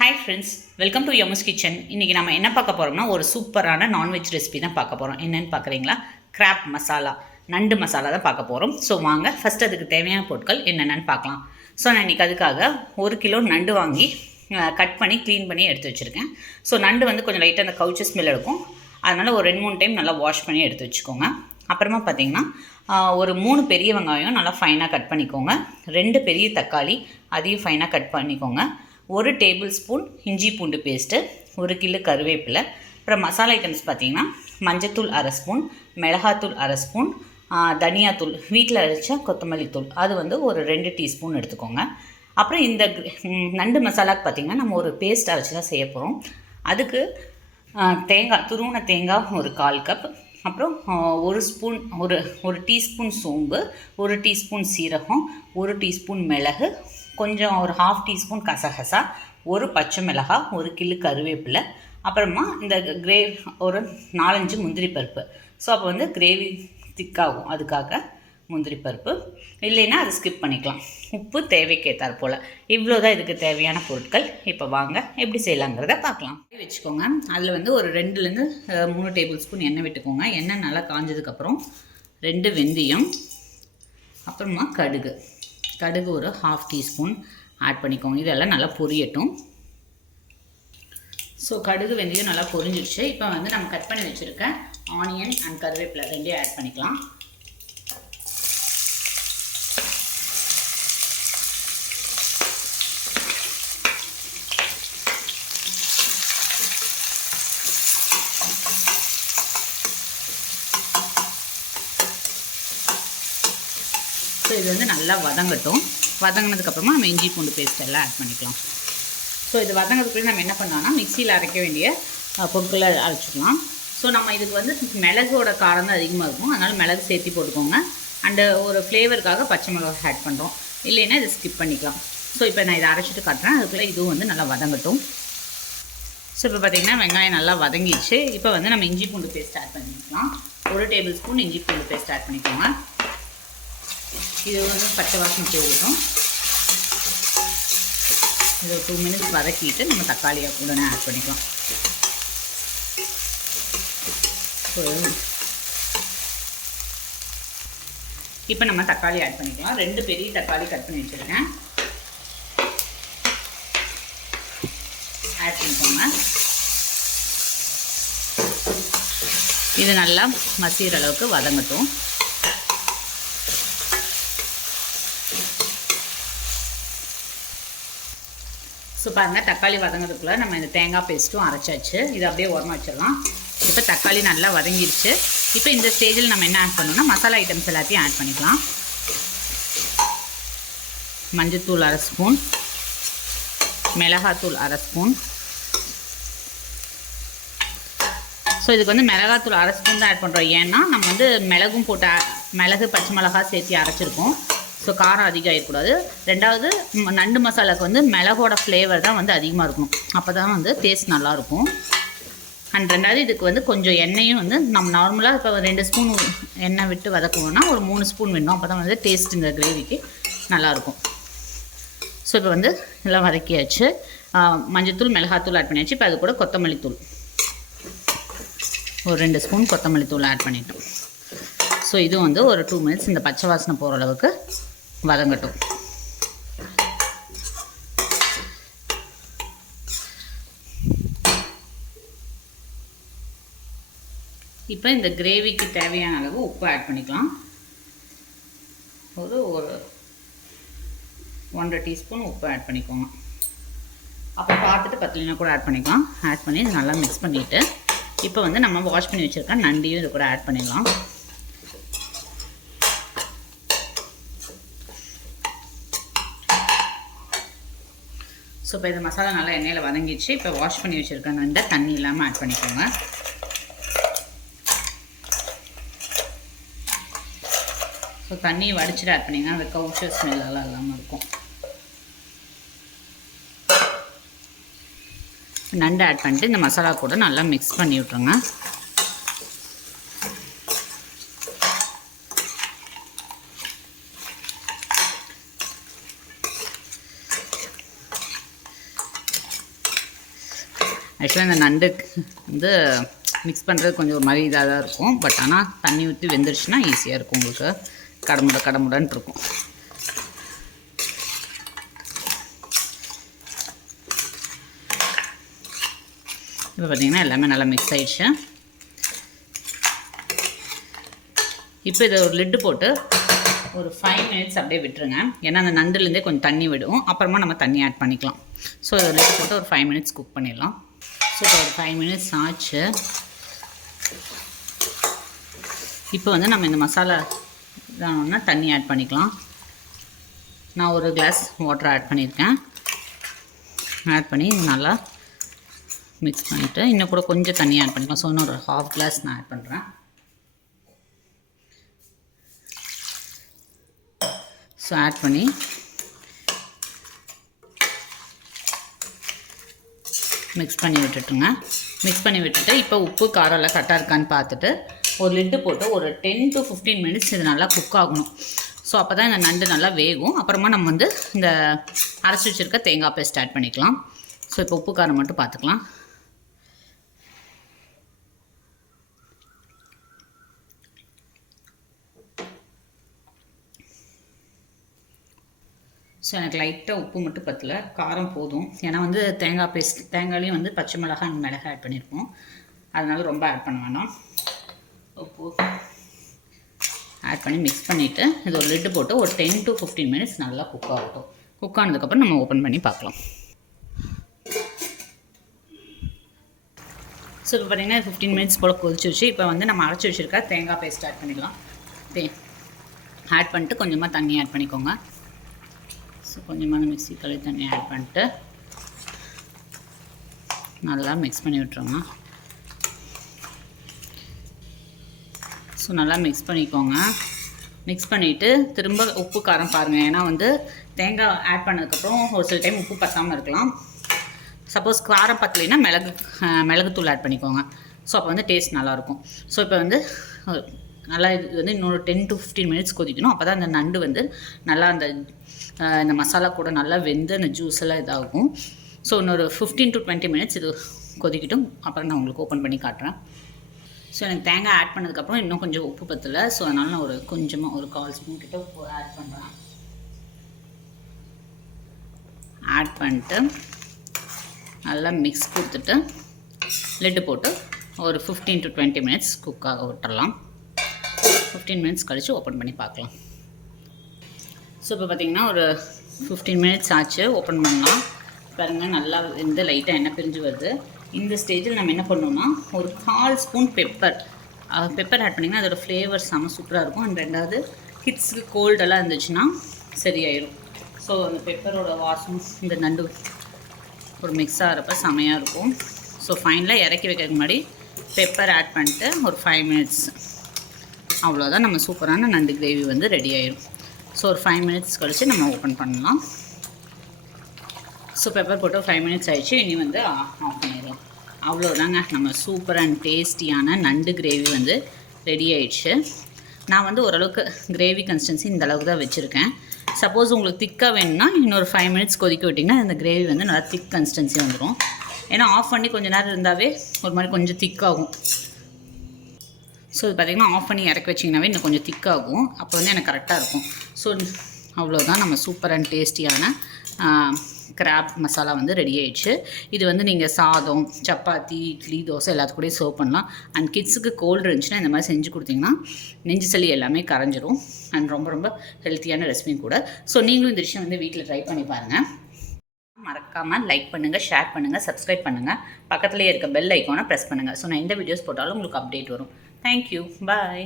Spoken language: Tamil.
Hi friends, welcome to Yamu's kitchen. இன்றைக்கி நம்ம என்ன பார்க்க போகிறோம்னா ஒரு சூப்பரான நான்வெஜ் ரெசிபி தான் பார்க்க போகிறோம். என்னென்னு பார்க்குறீங்களா? கிராப் மசாலா, நண்டு மசாலா தான் பார்க்க போகிறோம். ஸோ வாங்க ஃபஸ்ட் அதுக்கு தேவையான பொருட்கள் என்னென்னு பார்க்கலாம். ஸோ நான் இன்றைக்கி அதுக்காக 1 கிலோ நண்டு வாங்கி கட் பண்ணி க்ளீன் பண்ணி எடுத்து வச்சுருக்கேன். ஸோ நண்டு வந்து கொஞ்சம் லைட்டாக அந்த கவுச்சு ஸ்மெல் எடுக்கும். அதனால் ஒரு 2-3 டைம் நல்லா வாஷ் பண்ணி எடுத்து வச்சுக்கோங்க. அப்புறமா பார்த்திங்கன்னா ஒரு 3 பெரிய வெங்காயம் நல்லா ஃபைனாக கட் பண்ணிக்கோங்க. 2 பெரிய தக்காளி அதையும் ஃபைனாக கட் பண்ணிக்கோங்க. 1 டேபிள் ஸ்பூன் இஞ்சி பூண்டு பேஸ்ட்டு, 1 கிலோ கருவேப்பிலை. அப்புறம் மசாலா ஐட்டம்ஸ் பார்த்திங்கன்னா மஞ்சத்தூள் 1/2 ஸ்பூன், மிளகாத்தூள் 1/2 ஸ்பூன், தனியாத்தூள், வீட்டில் அரைச்ச கொத்தமல்லி தூள் அது வந்து ஒரு 2 டீஸ்பூன் எடுத்துக்கோங்க. அப்புறம் இந்த நண்டு மசாலாவுக்கு பார்த்திங்கன்னா நம்ம ஒரு பேஸ்ட் அரைச்சி தான் செய்ய போகிறோம். அதுக்கு தேங்காய், துருவின தேங்காய் ஒரு 1/4 கப், அப்புறம் 1 ஸ்பூன் ஒரு டீஸ்பூன் சோம்பு, 1 டீஸ்பூன் சீரகம், 1 டீஸ்பூன் மிளகு, கொஞ்சம் ஒரு 1/2 டீஸ்பூன் கசகசா, 1 பச்சை மிளகாய், 1 கிலோ கருவேப்பிலை, அப்புறமா இந்த ஒரு 4-5 முந்திரி பருப்பு. ஸோ அப்போ வந்து கிரேவி திக்காகும், அதுக்காக முந்திரி பருப்பு. இல்லைன்னா அதை ஸ்கிப் பண்ணிக்கலாம். உப்பு தேவைக்கேற்றார் போல். இவ்வளோ தான் இதுக்கு தேவையான பொருட்கள். இப்போ வாங்க எப்படி செய்யலாங்கிறத பார்க்கலாம். வச்சுக்கோங்க. அதில் வந்து ஒரு 2-3 டேபிள் ஸ்பூன் எண்ணெய் விட்டுக்கோங்க. எண்ணெய் நல்லா காஞ்சதுக்கப்புறம் 2 வெந்தயம், அப்புறமா கடுகு ஒரு 1/2 டீஸ்பூன் ஆட் பண்ணிக்கோங்க. இதெல்லாம் நல்லா பொரியட்டும். ஸோ கடுகு வெந்தயம் நல்லா பொரிஞ்சிடுச்சு. இப்போ வந்து நம்ம கட் பண்ணி வச்சுருக்க ஆனியன் அண்ட் கருவேப்பிலை 2 ஆட் பண்ணிக்கலாம். ஸோ இது வந்து நல்லா வதங்கட்டும். வதங்கினதுக்கப்புறமா நம்ம இஞ்சி பூண்டு பேஸ்ட் எல்லாம் ஆட் பண்ணிக்கலாம். ஸோ இது வதங்கிறதுக்குள்ளே நம்ம என்ன பண்ணலாம்னா மிக்சியில் அரைக்க வேண்டிய பொருட்களை அரைச்சிக்கலாம். ஸோ நம்ம இதுக்கு வந்து மிளகோட காரம் தான் அதிகமாக இருக்கும், அதனால் மிளகு சேர்த்து போட்டுக்கோங்க. அண்டு ஒரு ஃப்ளேவருக்காக பச்சை மிளகாய் ஆட் பண்ணுறோம். இல்லைன்னா இதை ஸ்கிப் பண்ணிக்கலாம். ஸோ இப்போ நான் இதை அரைச்சிட்டு காட்டுறேன். அதுக்குள்ளே இதுவும் வந்து நல்லா வதங்கட்டும். ஸோ இப்போ பார்த்திங்கன்னா வெங்காயம் நல்லா வதங்கிடுச்சு. இப்போ வந்து நம்ம இஞ்சி பூண்டு பேஸ்ட் ஆட் பண்ணிக்கலாம். 1 டேபிள் ஸ்பூன் இஞ்சி பூண்டு பேஸ்ட் ஆட் பண்ணிக்கோங்க. இது வந்து பச்சை வாசனை போகட்டும். இது ஒரு 2 மினிட்ஸ் வதக்கிட்டு நம்ம தக்காளியை உடனே ஆட் பண்ணிக்கலாம். இப்போ நம்ம தக்காளி ஆட் பண்ணிக்கலாம். 2 பெரிய தக்காளி கட் பண்ணி வச்சுருக்கேன். ஆட் பண்ணிக்கோங்க. இது நல்லா மசிகிற அளவுக்கு வதங்கட்டும். ஸோ பாருங்கள், தக்காளி வதங்கிறதுக்குள்ளே நம்ம இந்த தேங்காய் பேஸ்ட்டும் அரைச்சாச்சு. இது அப்படியே ஓரமாக வச்சிடலாம். இப்போ தக்காளி நல்லா வதங்கிடுச்சு. இப்போ இந்த ஸ்டேஜில் நம்ம என்ன ஆட் பண்ணணும்னா மசாலா ஐட்டம்ஸ் எல்லாத்தையும் ஆட் பண்ணிக்கலாம். மஞ்சத்தூள் 1/2 ஸ்பூன், மிளகாத்தூள் 1/2 ஸ்பூன். ஸோ இதுக்கு வந்து மிளகாத்தூள் 1/2 ஸ்பூன் தான் ஆட் பண்ணுறோம். ஏன்னா நம்ம வந்து மிளகும் போட்டு மிளகு பச்சை மிளகா சேர்த்து அரைச்சிருக்கோம். ஸோ காரம் அதிகம் ஆகிடக்கூடாது. 2வது நண்டு மசாலாவுக்கு வந்து மிளகோட ஃப்ளேவர் தான் வந்து அதிகமாக இருக்கணும். அப்போ தான் வந்து டேஸ்ட் நல்லாயிருக்கும். அண்ட் 2வது இதுக்கு வந்து கொஞ்சம் எண்ணெயும் வந்து நம்ம நார்மலாக இப்போ 2 ஸ்பூன் எண்ணெய் விட்டு வதக்குவோம்னா ஒரு 3 ஸ்பூன் வேணும். அப்போ தான் வந்து டேஸ்ட் இந்த கிரேவிக்கு நல்லாயிருக்கும். ஸோ இப்போ வந்து எல்லாம் வதக்கியாச்சு. மஞ்சத்தூள் மிளகாத்தூள் ஆட் பண்ணியாச்சு. இப்போ அது கூட கொத்தமல்லி தூள் ஒரு 2 ஸ்பூன் கொத்தமல்லி தூள் ஆட் பண்ணிட்டோம். ஸோ இதுவும் வந்து ஒரு 2 மினிட்ஸ் இந்த பச்சை வாசனை போகிற அளவுக்கு வதங்கட்டும். இப்போ இந்த கிரேவிக்கு தேவையான அளவு உப்பு ஆட் பண்ணிக்கலாம். ஒரு 1.5 டீஸ்பூன் உப்பு ஆட் பண்ணிக்கோங்க. அப்போ பார்த்துட்டு பத்தலைனா கூட ஆட் பண்ணிக்கலாம். ஆட் பண்ணி இது நல்லா மிக்ஸ் பண்ணிவிட்டு இப்போ வந்து நம்ம வாஷ் பண்ணி வச்சுருக்க நண்டையும் இது கூட ஆட் பண்ணிடலாம். ஸோ இப்போ இந்த மசாலா நல்லா எண்ணெயில் வதங்கிடுச்சு. இப்போ வாஷ் பண்ணி வச்சுருக்க நண்டை தண்ணி இல்லாமல் ஆட் பண்ணிக்கோங்க. ஸோ தண்ணியை வடிச்சிட்டு ஆட் பண்ணிங்கன்னா அந்த கவுச்ச ஸ்மெல்லாம் இல்லாமல் இருக்கும். நண்டு ஆட் பண்ணிட்டு இந்த மசாலா கூட நல்லா மிக்ஸ் பண்ணி விட்ருங்க. ஆக்சுவலாக இந்த நண்டு வந்து மிக்ஸ் பண்ணுறது கொஞ்சம் ஒரு மாதிரி இதாக தான் இருக்கும். பட் ஆனால் தண்ணி ஊற்றி வெந்துருச்சுன்னா ஈஸியாக இருக்கும், உங்களுக்கு கடமுடன்ட்டு இருக்கும். இப்போ பார்த்திங்கன்னா எல்லாமே நல்லா மிக்ஸ் ஆகிடுச்சு. இப்போ இதை ஒரு லிட்டு போட்டு ஒரு 5 மினிட்ஸ் அப்படியே விட்டுருங்க. ஏன்னா அந்த நண்டுலேருந்தே கொஞ்சம் தண்ணி விடும், அப்புறமா நம்ம தண்ணி ஆட் பண்ணிக்கலாம். ஸோ இதை லிட்டு போட்டு ஒரு 5 மினிட்ஸ் குக் பண்ணிடலாம். ஸோ இப்போ ஒரு 5 மினிட்ஸ் ஆச்சு. இப்போ வந்து நம்ம இந்த மசாலா இதானோன்னா தண்ணி ஆட் பண்ணிக்கலாம். நான் ஒரு கிளாஸ் வாட்டர் ஆட் பண்ணியிருக்கேன். ஆட் பண்ணி நல்லா மிக்ஸ் பண்ணிவிட்டு இன்னும் கூட கொஞ்சம் தண்ணி ஆட் பண்ணிக்கலாம். ஸோ இன்னும் ஒரு 1/2 கிளாஸ் நான் ஆட் பண்ணுறேன். ஸோ ஆட் பண்ணி மிக்ஸ் பண்ணி விட்டுட்டுங்க. மிக்ஸ் பண்ணி விட்டுட்டு இப்போ உப்பு காரம் எல்லாம் கரெக்டாக இருக்கான்னு பார்த்துட்டு ஒரு லிட்டு போட்டு ஒரு 10 to 15 மினிட்ஸ் இது நல்லா குக் ஆகணும். ஸோ அப்போ தான் இந்த நண்டு நல்லா வேகும். அப்புறமா நம்ம வந்து இந்த அரைச்சி வச்சுருக்க தேங்காய் பேஸ்ட் ஆட் பண்ணிக்கலாம். ஸோ இப்போ உப்பு காரம் மட்டும் பார்த்துக்கலாம். ஸோ எனக்கு லைட்டாக உப்பு மட்டும் பத்தல, காரம் போதும். ஏன்னா வந்து தேங்காய்லேயும் வந்து பச்சை மிளகாய் மிளகாய் ஆட் பண்ணியிருக்கோம், அதனால ரொம்ப ஆட் பண்ண வேணாம். உப்பு ஆட் பண்ணி மிக்ஸ் பண்ணிவிட்டு இது ஒரு லிட்டு போட்டு ஒரு 10 to 15 மினிட்ஸ் நல்லா குக் ஆகட்டும். குக் ஆனதுக்கப்புறம் நம்ம ஓப்பன் பண்ணி பார்க்கலாம். ஸோ இப்போ பார்த்திங்கன்னா 15 மினிட்ஸ் போல் கொதிச்சிருச்சு. இப்போ வந்து நம்ம அரைச்சி வச்சுருக்க தேங்காய் பேஸ்ட் ஆட் பண்ணிக்கலாம். ஆட் பண்ணிட்டு கொஞ்சமாக தண்ணி ஆட் பண்ணிக்கோங்க. ஸோ கொஞ்சமாக மிக்ஸி கழுவி தண்ணி ஆட் பண்ணிட்டு நல்லா மிக்ஸ் பண்ணி விட்டுருங்க. ஸோ நல்லா மிக்ஸ் பண்ணிக்கோங்க. மிக்ஸ் பண்ணிவிட்டு திரும்ப உப்பு காரம் பாருங்கள். ஏன்னா வந்து தேங்காய் ஆட் பண்ணதுக்கப்புறம் ஒரு சில டைம் உப்பு பத்தாமல் இருக்கலாம். சப்போஸ் காரம் பத்தலைன்னா மிளகுத்தூள் ஆட் பண்ணிக்கோங்க. ஸோ அப்போ வந்து டேஸ்ட் நல்லாயிருக்கும். ஸோ இப்போ வந்து நல்லா இது வந்து இன்னொரு 10 to 15 மினிட்ஸ் கொதிக்கணும். அப்போ தான் அந்த நண்டு வந்து நல்லா இந்த மசாலா கூட நல்லா வெந்து அந்த ஜூஸ் எல்லாம் இதாகும். ஸோ இன்னொரு 15 to 20 மினிட்ஸ் இது கொதிக்கட்டும். அப்புறம் நான் உங்களுக்கு ஓப்பன் பண்ணி காட்டுறேன். ஸோ எனக்கு தேங்காய் ஆட் பண்ணதுக்கப்புறம் இன்னும் கொஞ்சம் உப்பு பத்தலை. ஸோ அதனால் நான் கொஞ்சமாக ஒரு 1/4 ஸ்பூன் கிட்ட உப்பு ஆட் பண்ணுறேன். ஆட் பண்ணிட்டு நல்லா மிக்ஸ் கொடுத்துட்டு லிட்டு போட்டு ஒரு 15 to 20 மினிட்ஸ் குக் ஆக விட்டுறலாம். 15 மினிட்ஸ் கழித்து ஓப்பன் பண்ணி பார்க்கலாம். ஸோ இப்போ பார்த்திங்கன்னா ஒரு 15 மினிட்ஸ் ஆச்சு. ஓப்பன் பண்ணலாம். பாருங்கள் நல்லா வந்து லைட்டாக எண்ணெய் பிரிஞ்சு வருது. இந்த ஸ்டேஜில் நம்ம என்ன பண்ணோம்னா ஒரு 1/4 ஸ்பூன் பெப்பர் ஆட் பண்ணிங்கன்னா அதோடய ஃப்ளேவர் செம்ம சூப்பராக இருக்கும். அண்ட் ரெண்டாவது கிட்ஸுக்கு கோல்டெல்லாம் இருந்துச்சுன்னா சரியாயிடும். ஸோ அந்த பெப்பரோட வாசம் இந்த நண்டு ஒரு மிக்ஸ் ஆகிறப்ப செமையாக இருக்கும். ஸோ ஃபைனலாக இறக்கி வைக்கிறதுக்கு முன்னாடி பெப்பர் ஆட் பண்ணிட்டு ஒரு 5 மினிட்ஸ் அவ்வளோதான், நம்ம சூப்பரான நண்டு கிரேவி வந்து ரெடி ஆயிடும். ஸோ ஒரு 5 மினிட்ஸ் கழித்து நம்ம ஓப்பன் பண்ணலாம். ஸோ பெப்பர் போட்டு 5 மினிட்ஸ் ஆகிடுச்சு. இனி வந்து ஆஃப் பண்ணிடலாம். அவ்வளோதாங்க, நம்ம சூப்பர் அண்ட் டேஸ்டியான நண்டு கிரேவி வந்து ரெடி ஆயிடுச்சு. நான் வந்து ஓரளவுக்கு கிரேவி கன்சிஸ்டன்சி இந்த அளவுக்கு தான் வச்சுருக்கேன். சப்போஸ் உங்களுக்கு திக்காக வேணும்னா இன்னொரு 5 மினிட்ஸ் கொதிக்க விட்டிங்கன்னா இந்த கிரேவி வந்து நல்லா திக் கன்சிஸ்டன்சி வந்துடும். ஏன்னா ஆஃப் பண்ணி கொஞ்சம் நேரம் இருந்தாவே ஒரு மாதிரி கொஞ்சம் திக்காகும். ஸோ இது பார்த்திங்கன்னா ஆஃப் பண்ணி இறக்கி வச்சிங்கனாவே இன்னும் கொஞ்சம் திக்காகும். அப்போ வந்து எனக்கு கரெக்டாக இருக்கும். ஸோ அவ்வளோதான், நம்ம சூப்பர் அண்ட் டேஸ்டியான கிராப் மசாலா வந்து ரெடி ஆயிடுச்சு. இது வந்து நீங்கள் சாதம், சப்பாத்தி, இட்லி, தோசை எல்லாத்துக்கூடயும் சர்வ் பண்ணலாம். அண்ட் கிட்ஸுக்கு கோல்டு இருந்துச்சுன்னா இந்த மாதிரி செஞ்சு கொடுத்திங்கன்னா நெஞ்சு சளி எல்லாமே கரைஞ்சிரும். அண்ட் ரொம்ப ரொம்ப ஹெல்த்தியான ரெசிபியும் கூட. ஸோ நீங்களும் இந்த விஷயம் வந்து வீட்டில் ட்ரை பண்ணி பாருங்கள். மறக்காமல் லைக் பண்ணுங்கள், ஷேர் பண்ணுங்கள், சப்ஸ்கிரைப் பண்ணுங்கள். பக்கத்துலேயே இருக்க பெல் ஐக்கானை ப்ரெஸ் பண்ணுங்கள். ஸோ நான் எந்த வீடியோஸ் போட்டாலும் உங்களுக்கு அப்டேட் வரும். தேங்க்யூ, பாய்.